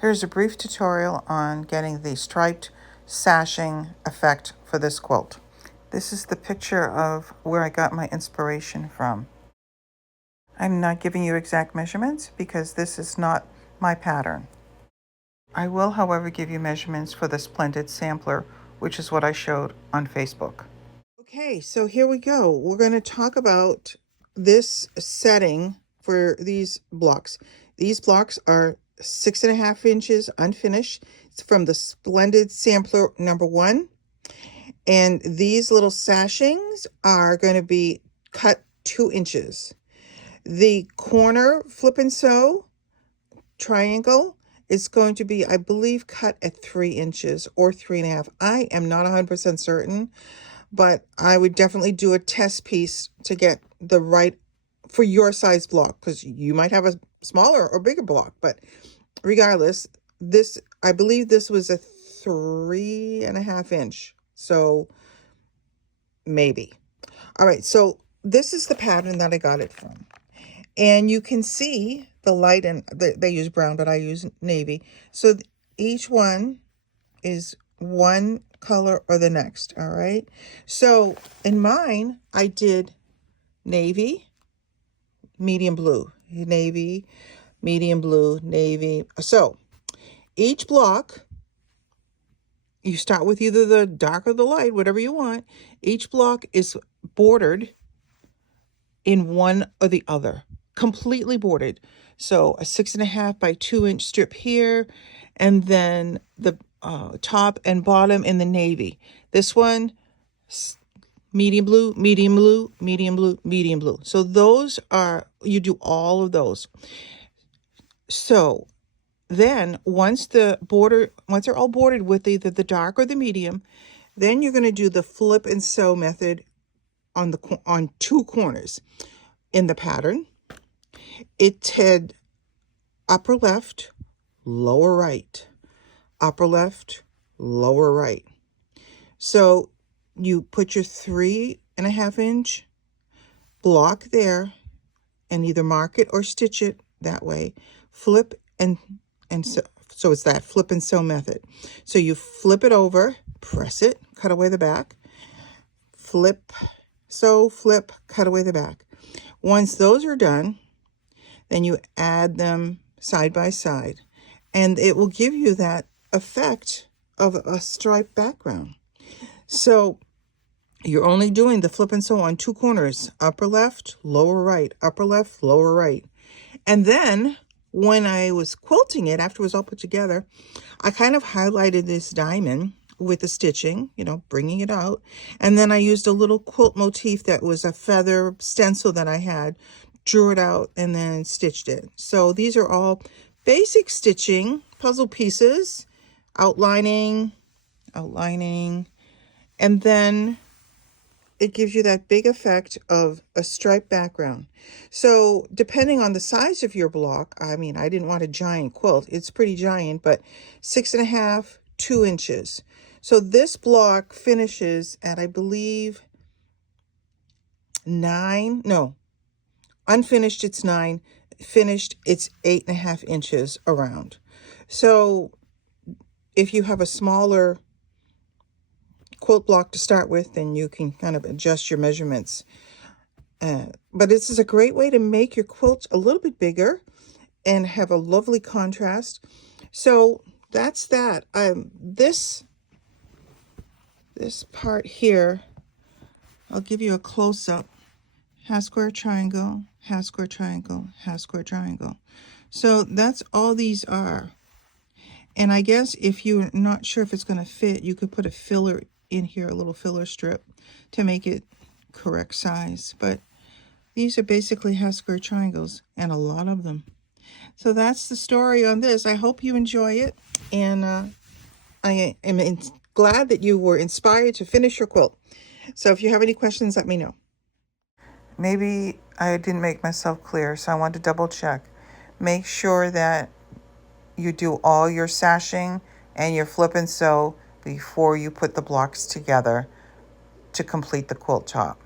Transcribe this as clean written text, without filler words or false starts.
Here's a brief tutorial on getting the striped sashing effect for this quilt. This is the picture of where I got my inspiration from. I'm not giving you exact measurements because this is not my pattern. I will, however, give you measurements for the Splendid sampler, which is what I showed on Facebook. Okay, so here we go. We're going to talk about this setting for these blocks. These blocks are 6.5 inches unfinished. It's from the Splendid sampler number 1. And these little sashings are going to be cut 2 inches. The corner flip and sew triangle is going to be, I believe, cut at 3 inches or 3.5. I am not 100% certain, but I would definitely do a test piece to get the right for your size block, because you might have a smaller or bigger block. But regardless, this, I believe this was a 3.5 inch. So maybe. All right, so this is the pattern that I got it from. And you can see the light, and they use brown, but I use navy. So each one is one color or the next. All right. So in mine, I did navy, medium blue, navy, medium blue, navy. So each block, you start with either the dark or the light, whatever you want. Each block is bordered in one or the other, completely bordered. So a 6.5 by 2 inch strip here, and then the top and bottom in the navy. This one, medium blue, medium blue, medium blue, medium blue. So those are, you do all of those. So then once they're all bordered with either the dark or the medium, then you're going to do the flip and sew method on 2 corners in the pattern. It had upper left, lower right, upper left, lower right. So you put your 3.5 inch block there and either mark it or stitch it that way. Flip and so it's that flip and sew method. So you flip it over, press it, cut away the back, flip, sew, flip, cut away the back. Once those are done, then you add them side by side, and it will give you that effect of a striped background. So you're only doing the flip and sew on 2 corners, upper left, lower right, upper left, lower right. And then when I was quilting it, after it was all put together, I kind of highlighted this diamond with the stitching, bringing it out. And then I used a little quilt motif that was a feather stencil that I had, drew it out, and then stitched it. So these are all basic stitching, puzzle pieces, outlining, and then it gives you that big effect of a striped background. So depending on the size of your block, I mean, I didn't want a giant quilt. It's pretty giant, but 6.5, 2 inches. So this block finishes at, I believe, 9. No, unfinished it's 9. Finished it's 8.5 inches around. So if you have a smaller quilt block to start with, then you can kind of adjust your measurements. But this is a great way to make your quilt a little bit bigger and have a lovely contrast. So that's that. This part here, I'll give you a close-up. Half square triangle, half square triangle, half square triangle. So that's all these are. And I guess if you're not sure if it's going to fit, you could put a filler in here, a little filler strip, to make it correct size. But these are basically half square triangles, and a lot of them. So that's the story on this. I hope you enjoy it, and I am glad that you were inspired to finish your quilt. So if you have any questions, let me know. Maybe I didn't make myself clear, so I want to double check. Make sure that you do all your sashing and your flip and sew before you put the blocks together to complete the quilt top.